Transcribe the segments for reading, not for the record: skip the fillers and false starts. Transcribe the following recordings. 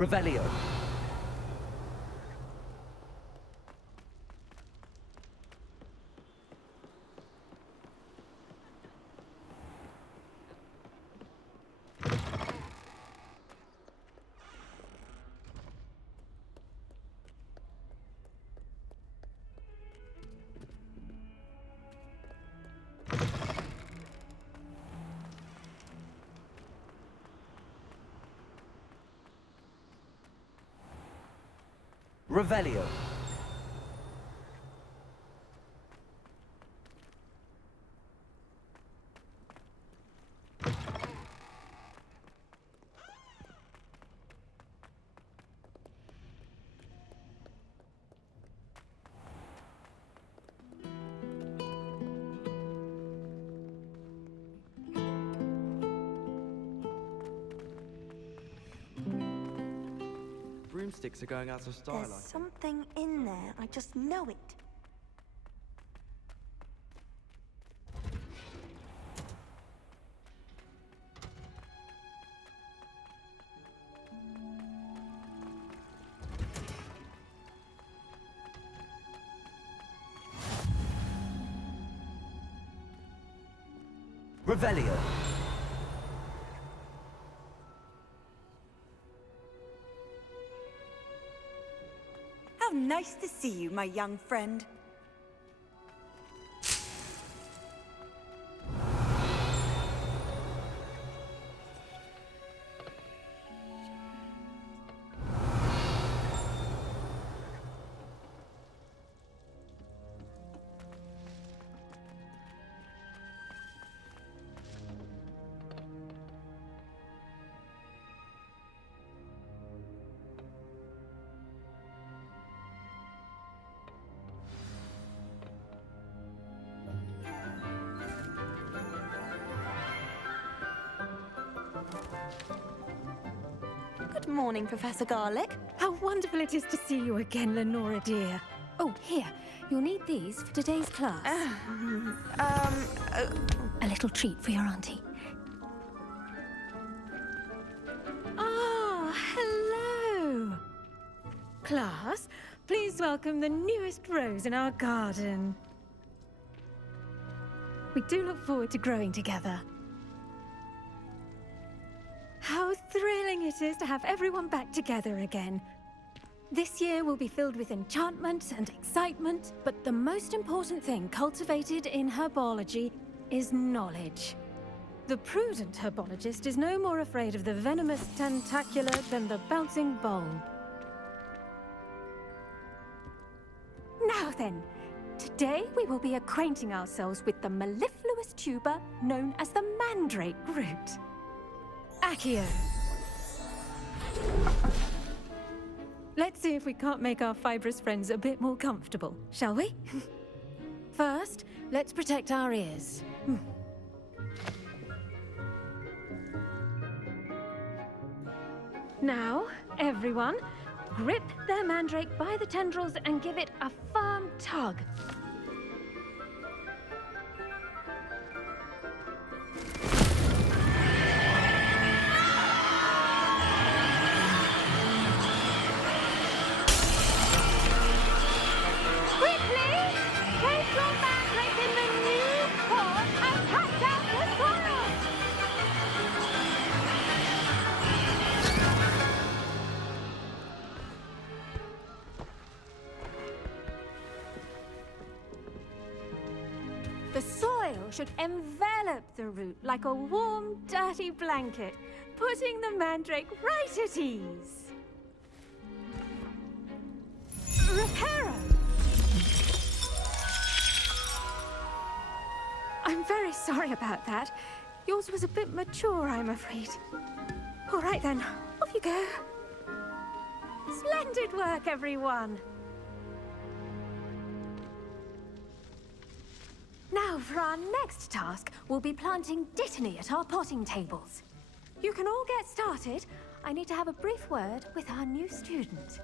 Revelio. Revelio. Broomsticks are going out of style. There's something in there, I just know it. Revelio. How nice to see you, my young friend. Good morning, Professor Garlic. How wonderful it is to see you again, Lenora dear. Oh, here. You'll need these for today's class. A little treat for your auntie. Ah, hello. Class, please welcome the newest rose in our garden. We do look forward to growing together. How thrilling it is to have everyone back together again. This year will be filled with enchantment and excitement, but the most important thing cultivated in herbology is knowledge. The prudent herbologist is no more afraid of the venomous tentacula than the bouncing bulb. Now then, today we will be acquainting ourselves with the mellifluous tuber known as the mandrake root. Accio. Let's see if we can't make our fibrous friends a bit more comfortable, shall we? First, let's protect our ears. Now, everyone, grip their mandrake by the tendrils and give it a firm tug. The soil should envelop the root like a warm, dirty blanket, putting the mandrake right at ease. Reparo! I'm very sorry about that. Yours was a bit mature, I'm afraid. All right then, off you go. Splendid work, everyone! Now, for our next task, we'll be planting dittany at our potting tables. You can all get started. I need to have a brief word with our new student.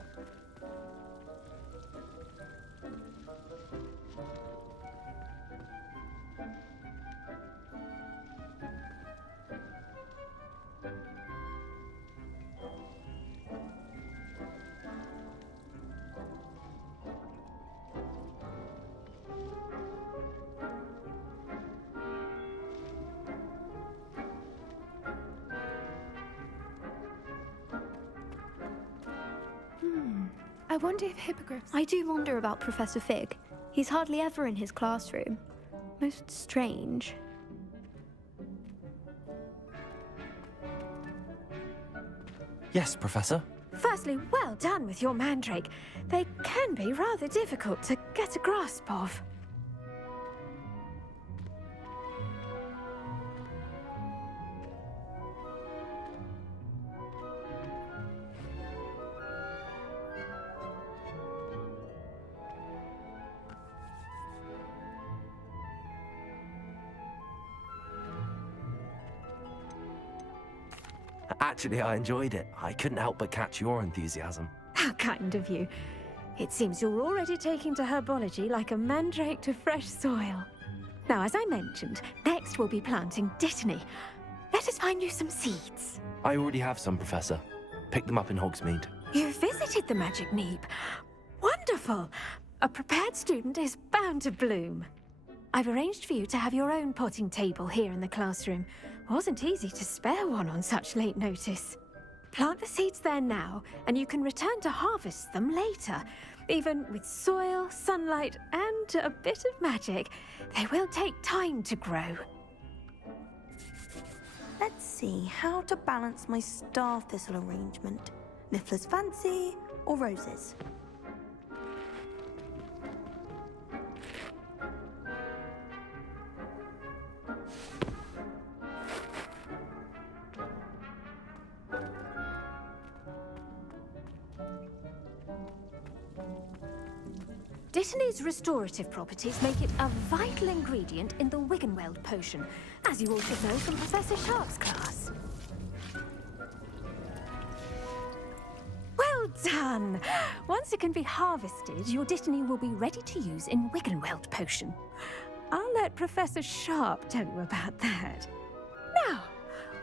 I wonder if hippogriffs... I do wonder about Professor Fig. He's hardly ever in his classroom. Most strange. Yes, Professor. Firstly, well done with your mandrake. They can be rather difficult to get a grasp of. Actually, I enjoyed it. I couldn't help but catch your enthusiasm. How kind of you. It seems you're already taking to herbology like a mandrake to fresh soil. Now, as I mentioned, next we'll be planting dittany. Let us find you some seeds. I already have some, Professor. Picked them up in Hogsmeade. You visited the Magic Neep. Wonderful! A prepared student is bound to bloom. I've arranged for you to have your own potting table here in the classroom. Wasn't easy to spare one on such late notice. Plant the seeds there now, and you can return to harvest them later. Even with soil, sunlight, and a bit of magic, they will take time to grow. Let's see how to balance my star thistle arrangement. Niffler's fancy or roses? Dittany's restorative properties make it a vital ingredient in the Wiggenweld potion, as you all should know from Professor Sharp's class. Well done! Once it can be harvested, your Dittany will be ready to use in Wiggenweld potion. I'll let Professor Sharp tell you about that. Now,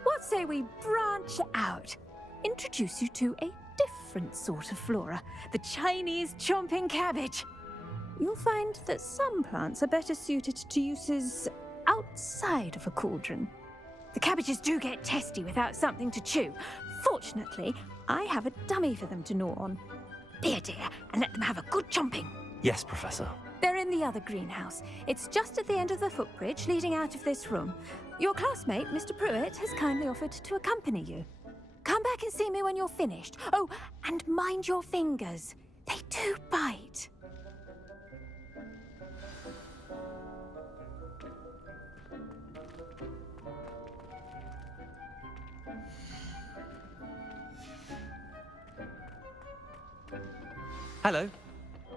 what say we branch out? Introduce you to a different sort of flora, the Chinese chomping cabbage. You'll find that some plants are better suited to uses outside of a cauldron. The cabbages do get testy without something to chew. Fortunately, I have a dummy for them to gnaw on. Be a dear and let them have a good chomping. Yes, Professor. They're in the other greenhouse. It's just at the end of the footbridge leading out of this room. Your classmate, Mr. Pruitt, has kindly offered to accompany you. Come back and see me when you're finished. Oh, and mind your fingers. They do bite. Hello.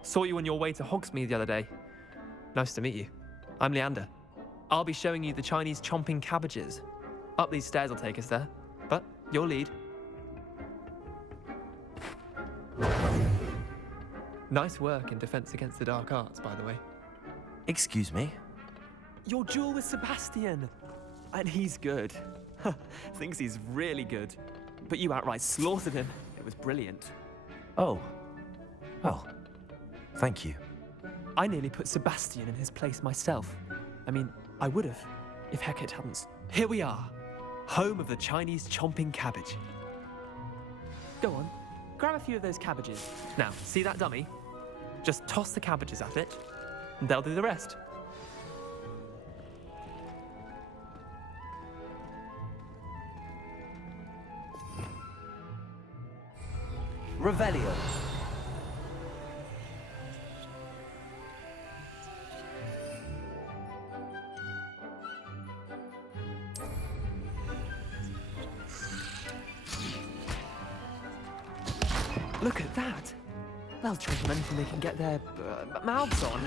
Saw you on your way to Hogsmeade the other day. Nice to meet you. I'm Leander. I'll be showing you the Chinese chomping cabbages. Up these stairs will take us there, but you'll lead. Nice work in Defense Against the Dark Arts, by the way. Excuse me? Your duel with Sebastian! And he's good. Thinks he's really good. But you outright slaughtered him. It was brilliant. Oh. Well, thank you. I nearly put Sebastian in his place myself. I mean, I would have, if Hecate hadn't. Here we are, home of the Chinese chomping cabbage. Go on, grab a few of those cabbages. Now, see that dummy? Just toss the cabbages at it, and they'll do the rest. Revelio. Look at that! They'll trade them anything they can get their mouths on.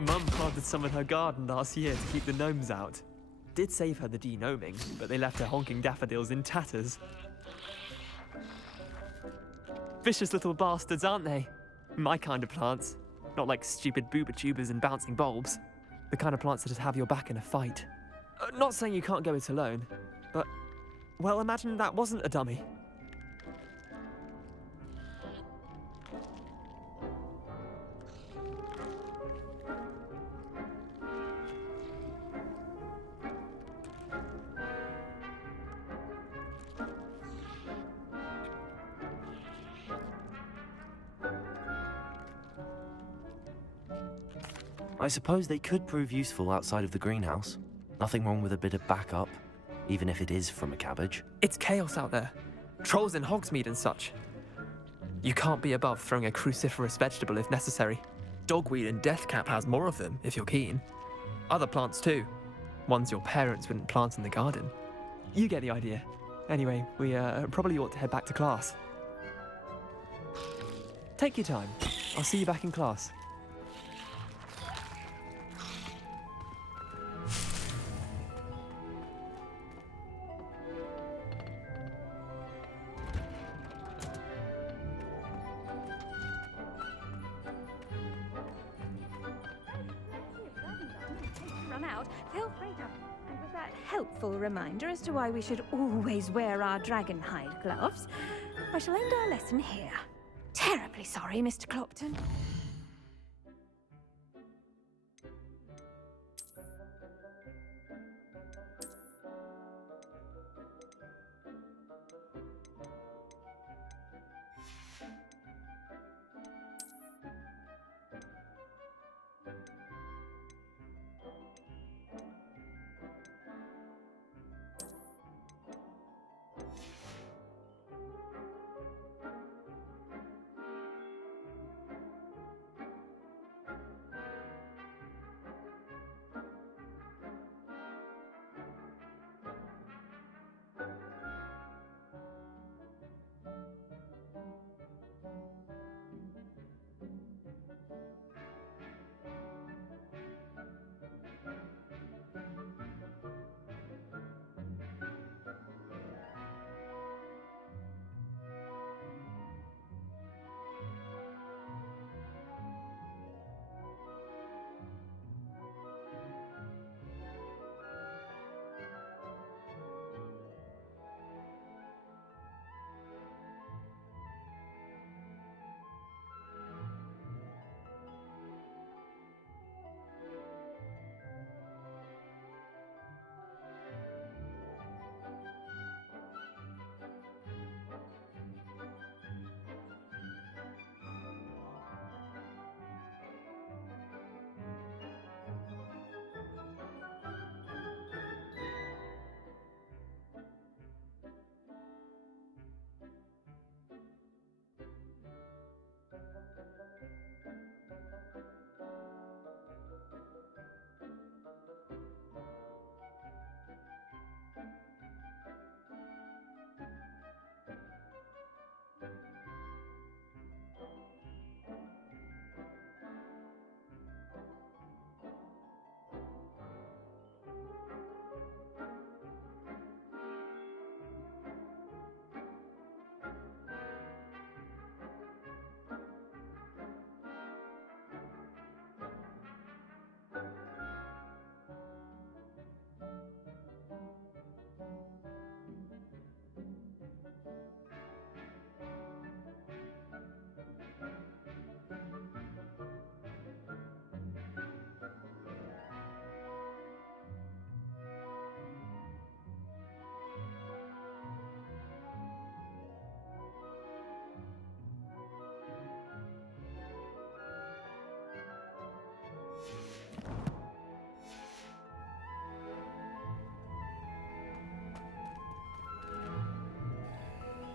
Mum planted some in her garden last year to keep the gnomes out. Did save her the de-gnoming, but they left her honking daffodils in tatters. Vicious little bastards, aren't they? My kind of plants. Not like stupid booba tubers and bouncing bulbs. The kind of plants that just have your back in a fight. Not saying you can't go it alone, but, well, imagine that wasn't a dummy. I suppose they could prove useful outside of the greenhouse. Nothing wrong with a bit of backup, even if it is from a cabbage. It's chaos out there. Trolls in Hogsmeade and such. You can't be above throwing a cruciferous vegetable if necessary. Dogweed and deathcap has more of them, if you're keen. Other plants too. Ones your parents wouldn't plant in the garden. You get the idea. Anyway, we probably ought to head back to class. Take your time. I'll see you back in class. Run out, feel free to. And with that helpful reminder as to why we should always wear our dragon hide gloves, I shall end our lesson here. Terribly sorry, Mr. Clopton.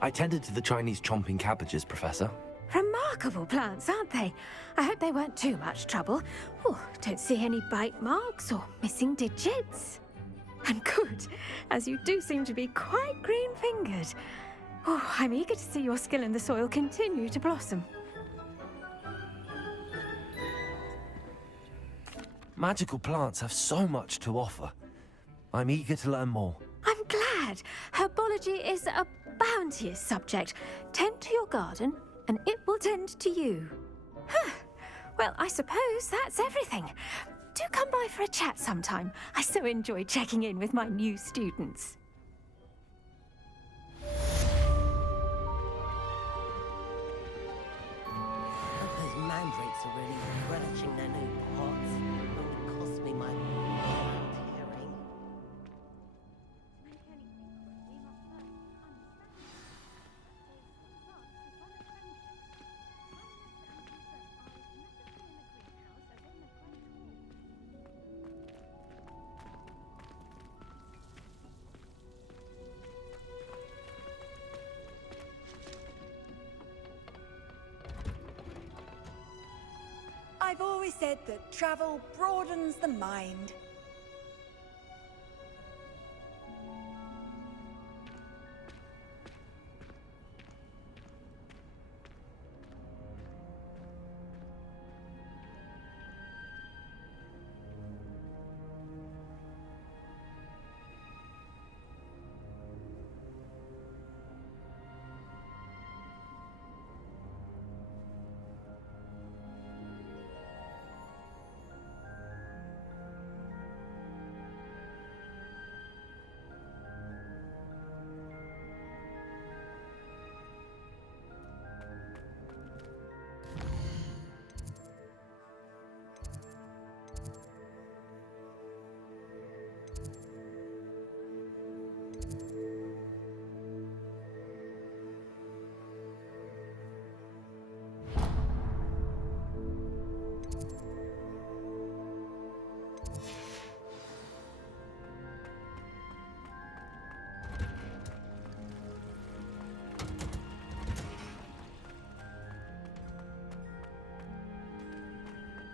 I tended to the Chinese chomping cabbages, Professor. Remarkable plants, aren't they? I hope they weren't too much trouble. Oh, don't see any bite marks or missing digits. And good, as you do seem to be quite green-fingered. Oh, I'm eager to see your skill in the soil continue to blossom. Magical plants have so much to offer. I'm eager to learn more. I'm glad. Herbology is a bounteous subject. Tend to your garden, and it will tend to you. Huh. Well, I suppose that's everything. Do come by for a chat sometime. I so enjoy checking in with my new students. Those mandrakes are really relishing their new pots. Only cost me my hearing. I've always said that travel broadens the mind.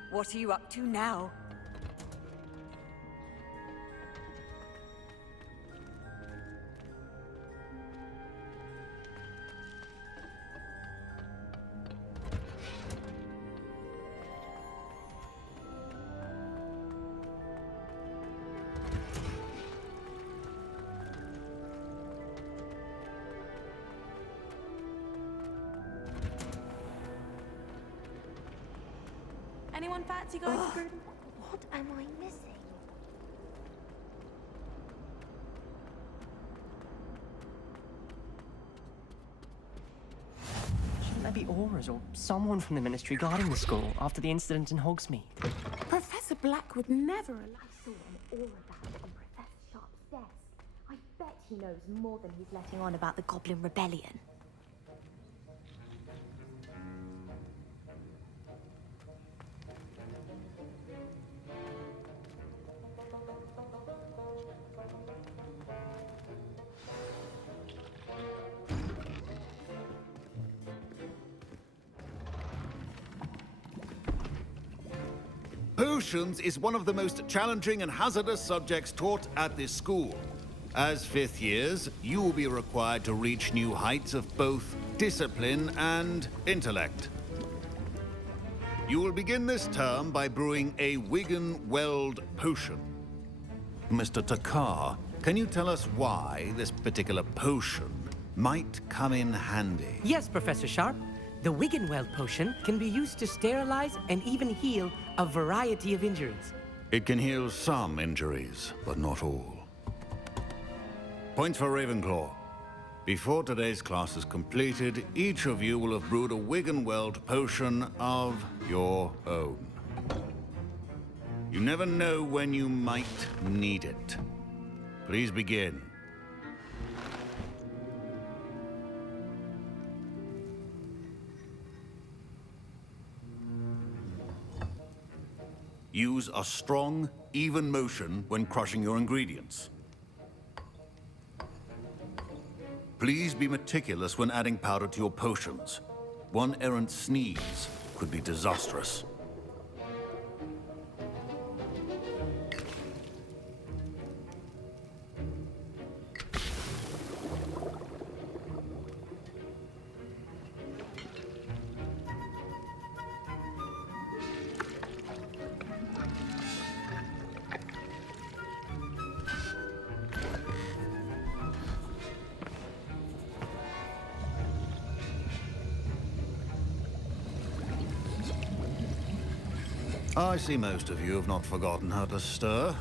What are you up to now? Anyone fancy going to Brood? What am I missing? Shouldn't there be auras or someone from the Ministry guarding the school after the incident in Hogsmeade? Professor Black would never allow. I saw an aura band on Professor Sharp's desk. I bet he knows more than he's letting on about the Goblin Rebellion. Potions is one of the most challenging and hazardous subjects taught at this school. As fifth years, you will be required to reach new heights of both discipline and intellect. You will begin this term by brewing a Wigan-Weld potion. Mr. Takar, can you tell us why this particular potion might come in handy? Yes, Professor Sharp. The Wiggenweld potion can be used to sterilize and even heal a variety of injuries. It can heal some injuries, but not all. Points for Ravenclaw. Before today's class is completed, each of you will have brewed a Wiggenweld potion of your own. You never know when you might need it. Please begin. Use a strong, even motion when crushing your ingredients. Please be meticulous when adding powder to your potions. One errant sneeze could be disastrous. I see most of you have not forgotten how to stir.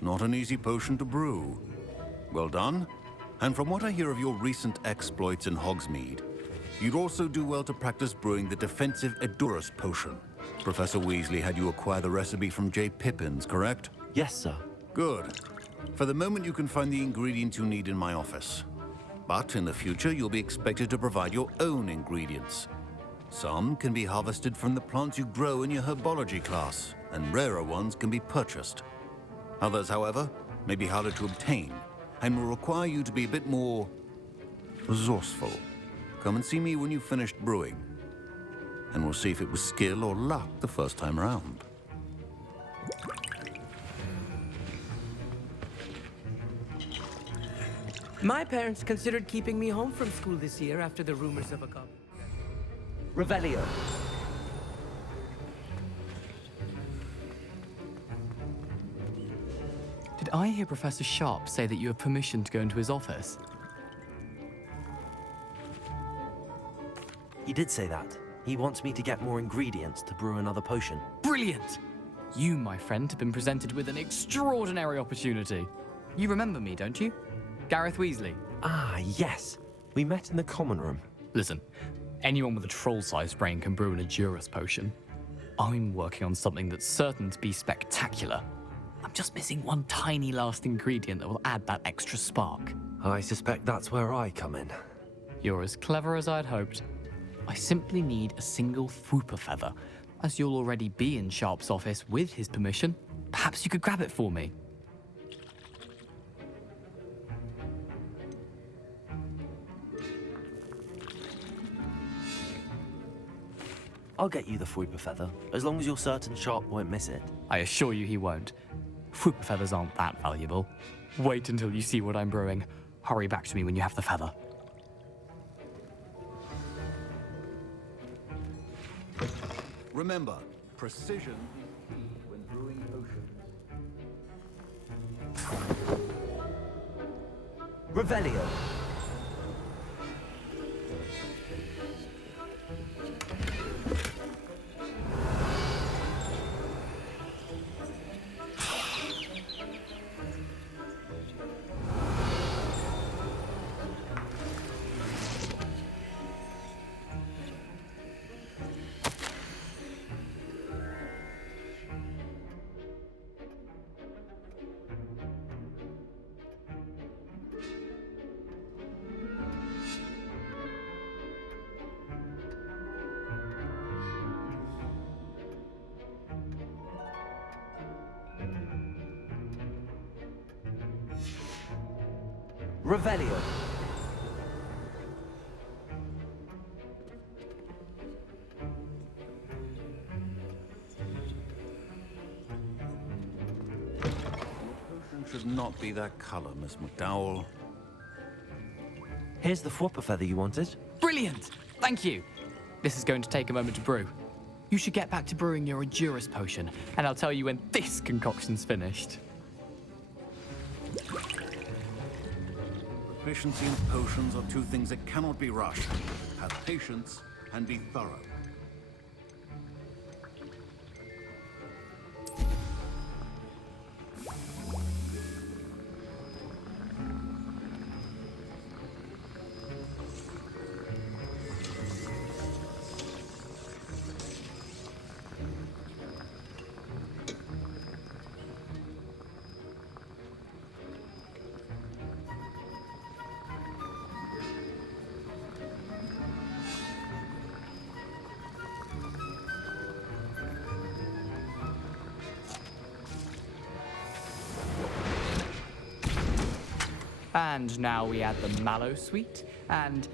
Not an easy potion to brew. Well done. And from what I hear of your recent exploits in Hogsmeade, you'd also do well to practice brewing the defensive Edurus potion. Professor Weasley had you acquire the recipe from J. Pippins, correct? Yes, sir. Good. For the moment, you can find the ingredients you need in my office. But in the future, you'll be expected to provide your own ingredients. Some can be harvested from the plants you grow in your herbology class, and rarer ones can be purchased. Others, however, may be harder to obtain, and will require you to be a bit more resourceful. come and see me when you've finished brewing. And we'll see if it was skill or luck the first time around. My parents considered keeping me home from school this year after the rumors of a goblin. Revelio. Did I hear Professor Sharp say that you have permission to go into his office? He did say that. He wants me to get more ingredients to brew another potion. Brilliant! You, my friend, have been presented with an extraordinary opportunity. You remember me, don't you? Gareth Weasley. Ah, yes. We met in the common room. Listen, anyone with a troll-sized brain can brew an Adurus potion. I'm working on something that's certain to be spectacular. I'm just missing one tiny last ingredient that will add that extra spark. I suspect that's where I come in. You're as clever as I'd hoped. I simply need a single Fwooper feather. As you'll already be in Sharp's office with his permission, perhaps you could grab it for me. I'll get you the Fwooper feather, as long as you're certain Sharp won't miss it. I assure you he won't. Fwooper feathers aren't that valuable. Wait until you see what I'm brewing. Hurry back to me when you have the feather. Remember, precision is key when brewing potions. Revelio. Revelio. Potion should not be that color, Miss McDowell. Here's the Fwooper feather you wanted. Brilliant! Thank you. This is going to take a moment to brew. You should get back to brewing your Adurus potion, and I'll tell you when this concoction's finished. Proficiency and potions are two things that cannot be rushed. Have patience and be thorough. And now we add the mallow sweet, and...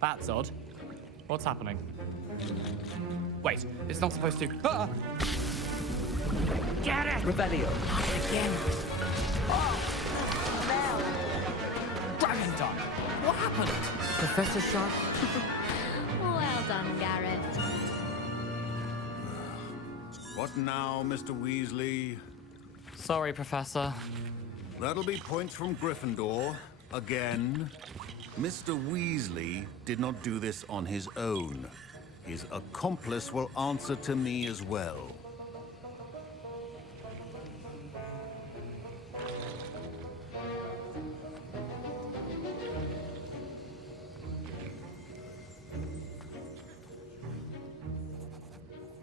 That's odd. What's happening? Wait, it's not supposed to... Ah! Get it! Revelio. Again. Dragon time! What happened? Professor Sharp. Well done, Gareth. What now, Mr. Weasley? Sorry, Professor. That'll be points from Gryffindor. Again. Mr. Weasley did not do this on his own. His accomplice will answer to me as well.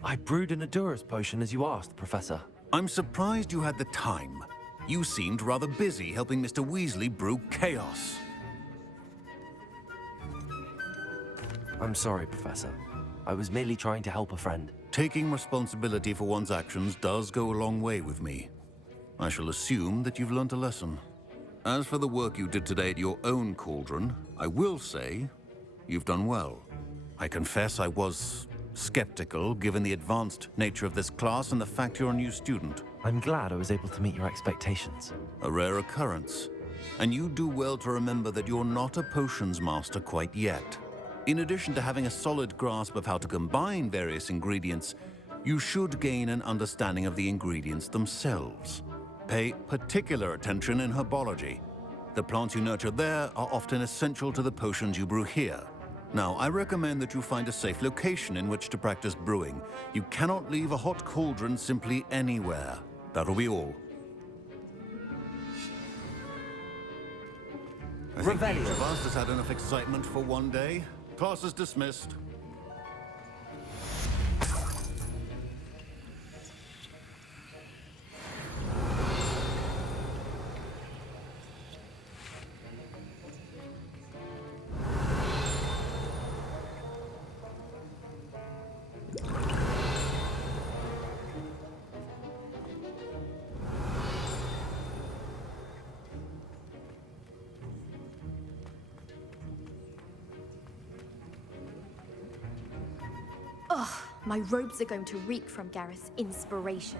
I brewed an Adurus potion as you asked, Professor. I'm surprised you had the time. You seemed rather busy helping Mr. Weasley brew chaos. I'm sorry, Professor. I was merely trying to help a friend. Taking responsibility for one's actions does go a long way with me. I shall assume that you've learnt a lesson. As for the work you did today at your own cauldron, I will say You've done well. I confess I was skeptical, given the advanced nature of this class and the fact you're a new student. I'm glad I was able to meet your expectations. A rare occurrence. And you do well to remember that you're not a potions master quite yet. In addition to having a solid grasp of how to combine various ingredients, you should gain an understanding of the ingredients themselves. Pay particular attention in herbology. The plants you nurture there are often essential to the potions you brew here. Now, I recommend that you find a safe location in which to practice brewing. You cannot leave a hot cauldron simply anywhere. That'll be all. I think each of us has had enough excitement for one day. Class is dismissed. Ugh, my robes are going to reek from Gareth's inspiration.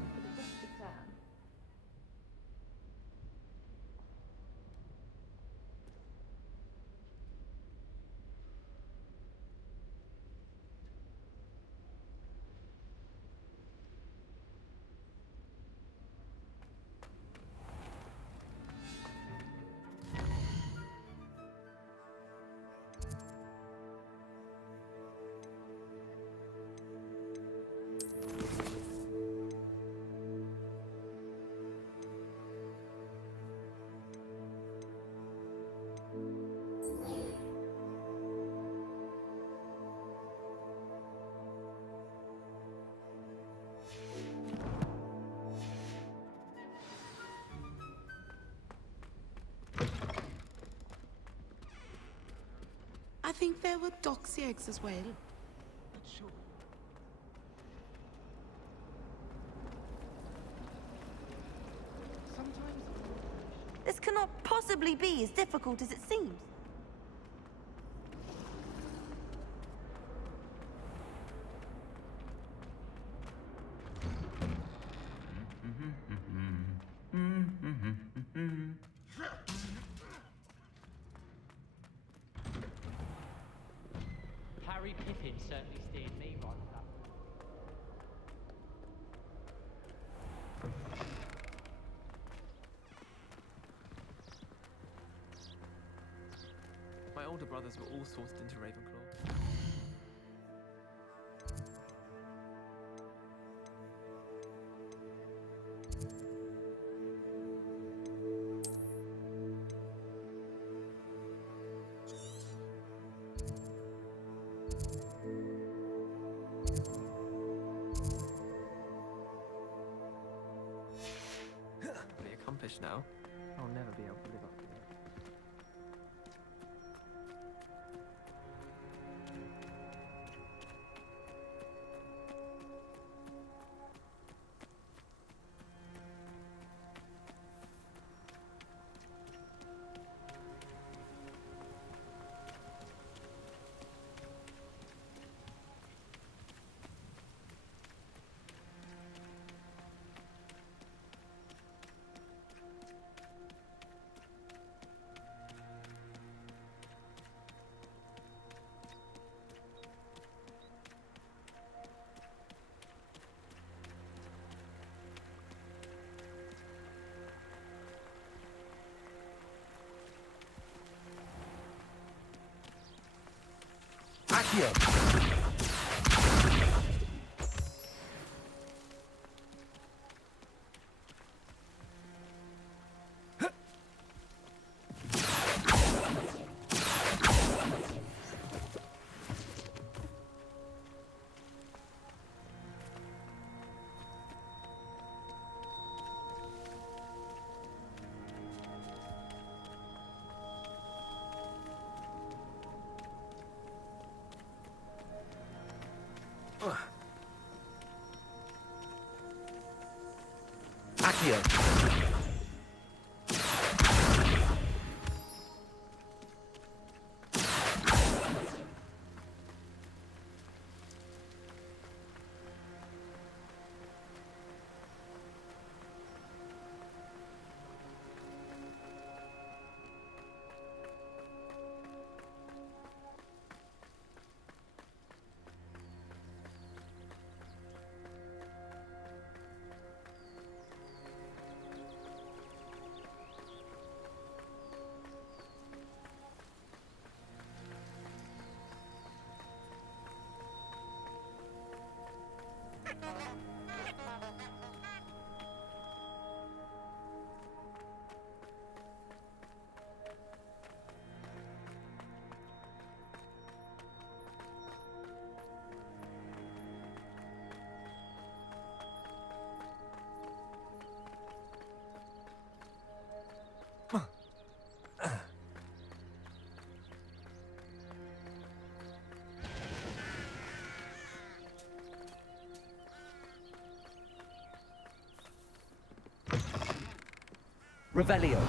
I think there were doxy eggs as well. Not sure. This cannot possibly be as difficult as it seems. Harry Pippin certainly steered me right with that. My older brothers were all sorted into Ravenclaw. Pretty accomplished now. I'll never be able to live up to that. Accio! Accio! Revelio.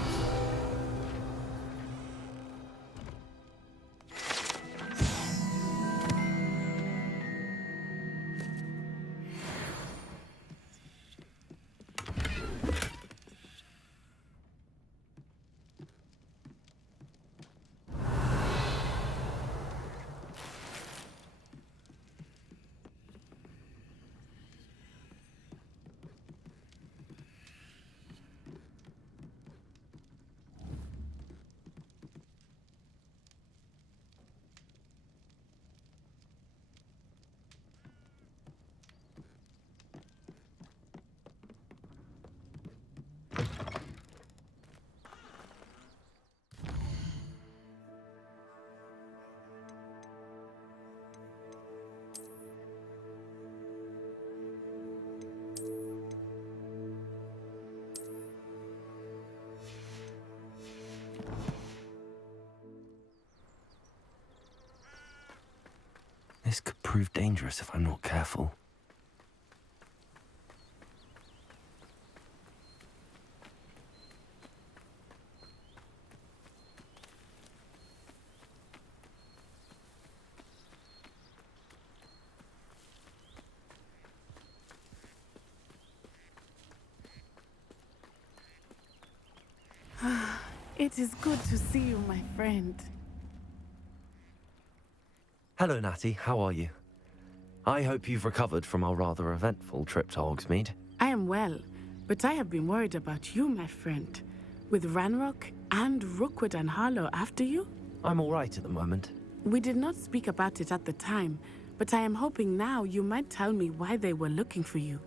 This could prove dangerous if I'm not careful. It is good to see you, my friend. Hello, Natty. How are you? I hope you've recovered from our rather eventful trip to Hogsmeade. I am well, but I have been worried about you, my friend. With Ranrock and Rookwood and Harlow after you? I'm all right at the moment. We did not speak about it at the time, but I am hoping now you might tell me why they were looking for you.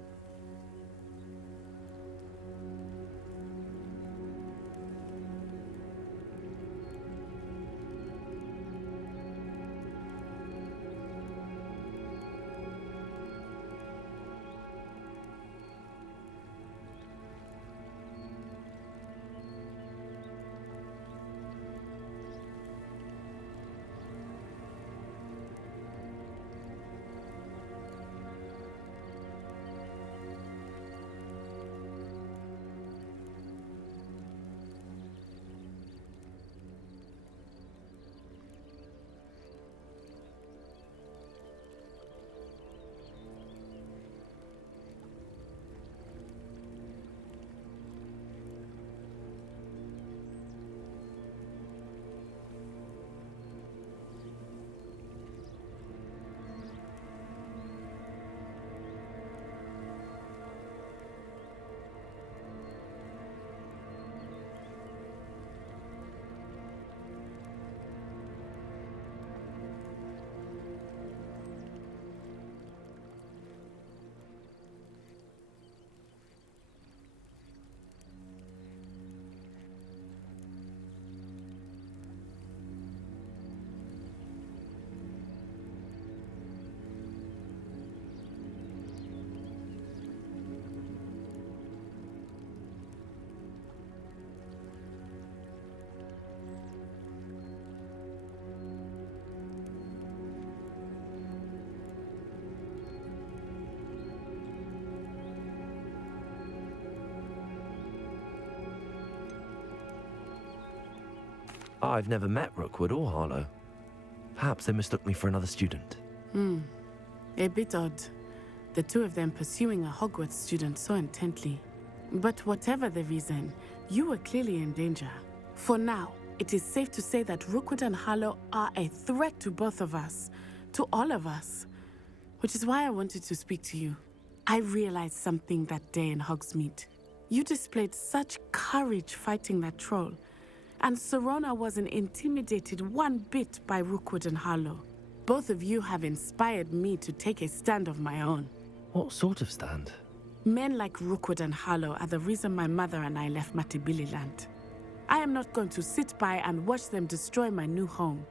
I've never met Rookwood or Harlow. Perhaps they mistook me for another student. A bit odd. The two of them pursuing a Hogwarts student so intently. But whatever the reason, you were clearly in danger. For now, it is safe to say that Rookwood and Harlow are a threat to both of us, to all of us. Which is why I wanted to speak to you. I realized something that day in Hogsmeade. You displayed such courage fighting that troll, and Serona wasn't intimidated one bit by Rookwood and Harlow. Both of you have inspired me to take a stand of my own. What sort of stand? Men like Rookwood and Harlow are the reason my mother and I left Matibili land. I am not going to sit by and watch them destroy my new home.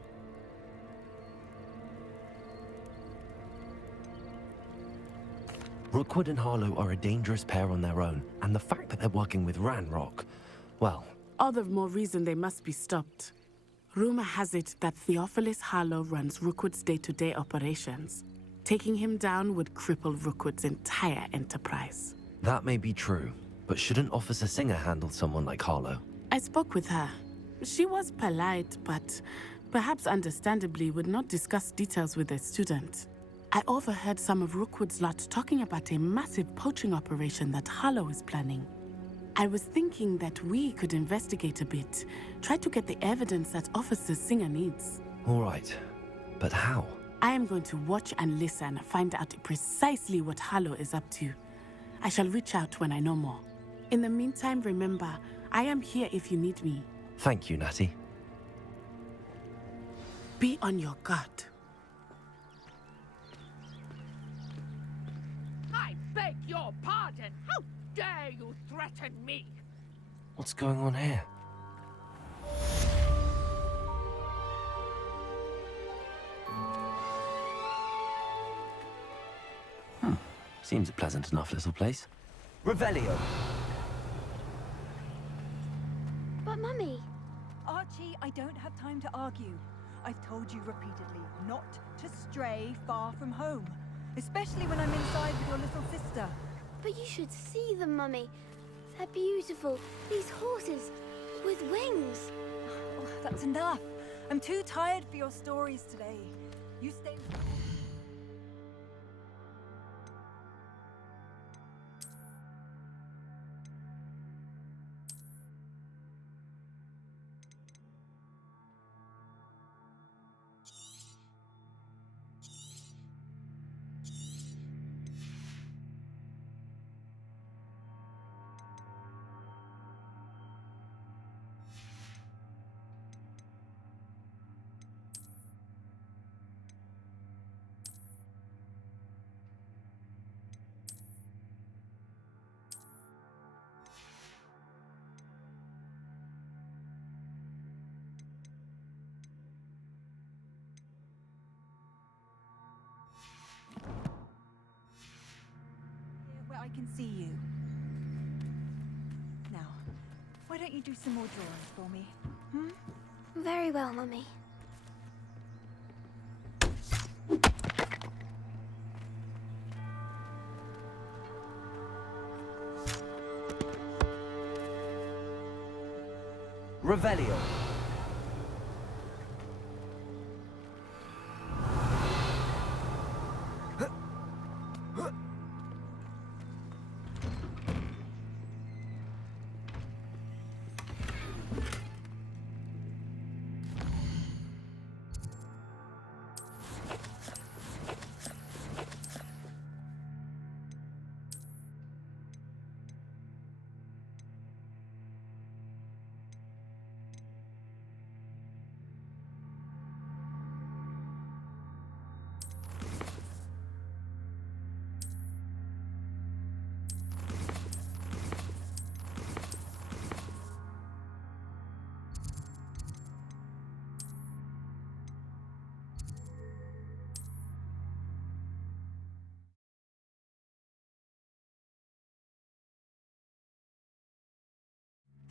Rookwood and Harlow are a dangerous pair on their own, and the fact that they're working with Ranrock, well... All the more reason they must be stopped. Rumor has it that Theophilus Harlow runs Rookwood's day-to-day operations. Taking him down would cripple Rookwood's entire enterprise. That may be true, but shouldn't Officer Singer handle someone like Harlow? I spoke with her. She was polite, but perhaps understandably would not discuss details with a student. I overheard some of Rookwood's lot talking about a massive poaching operation that Harlow is planning. I was thinking that we could investigate a bit, try to get the evidence that Officer Singer needs. All right, but how? I am going to watch and listen, find out precisely what Harlow is up to. I shall reach out when I know more. In the meantime, remember, I am here if you need me. Thank you, Natty. Be on your guard. I beg your pardon! How dare you threaten me? What's going on here? Seems a pleasant enough little place. Revelio. But Mummy... Archie, I don't have time to argue. I've told you repeatedly not to stray far from home. Especially when I'm inside with your little sister. But you should see them, Mummy. They're beautiful. These horses with wings. Oh, that's enough. I'm too tired for your stories today. You stay... where I can see you. Now, why don't you do some more drawings for me? Hmm? Very well, Mummy. Revelio.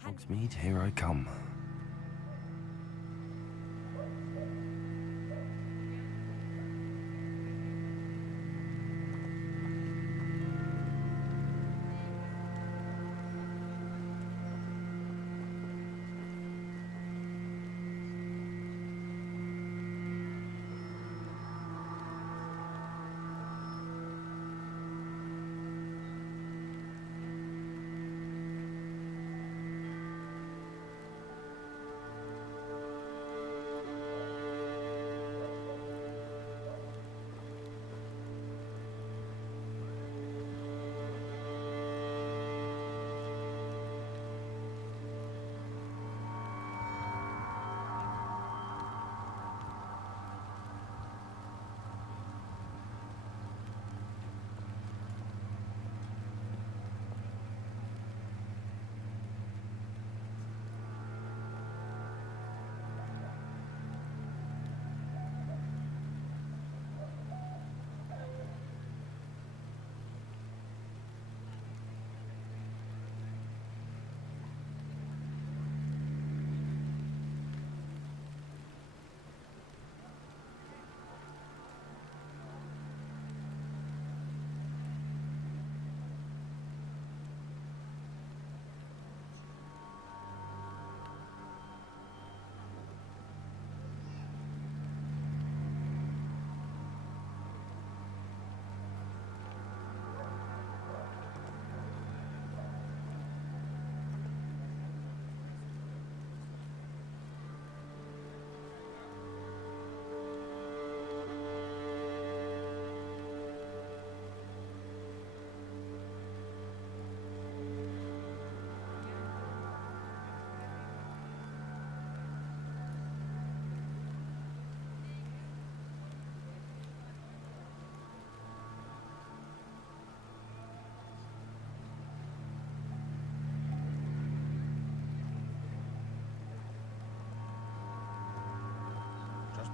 Hogsmeade, here I come.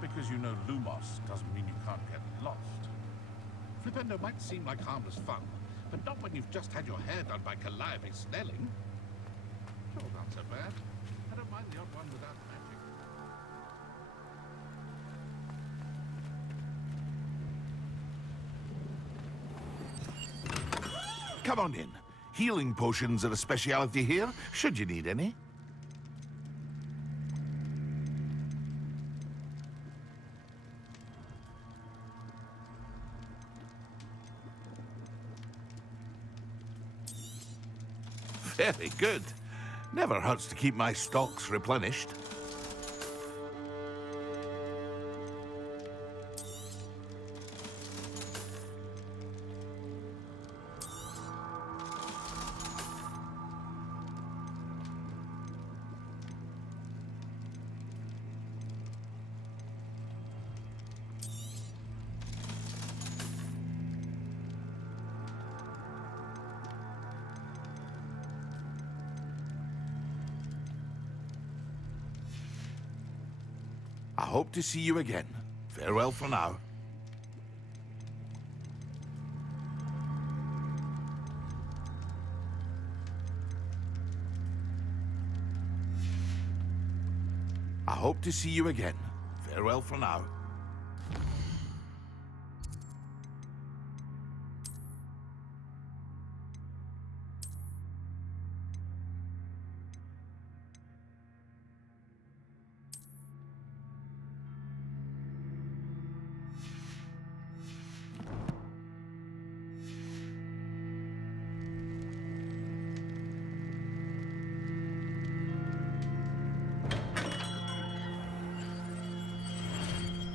because you know Lumos doesn't mean you can't get lost. Flipendo might seem like harmless fun, but not when you've just had your hair done by Calliope Snelling. Sure, not so bad. I don't mind the odd one without magic. Come on in. Healing potions are a speciality here, should you need any. Very good. Never hurts to keep my stocks replenished. I hope to see you again. Farewell for now. I hope to see you again. Farewell for now.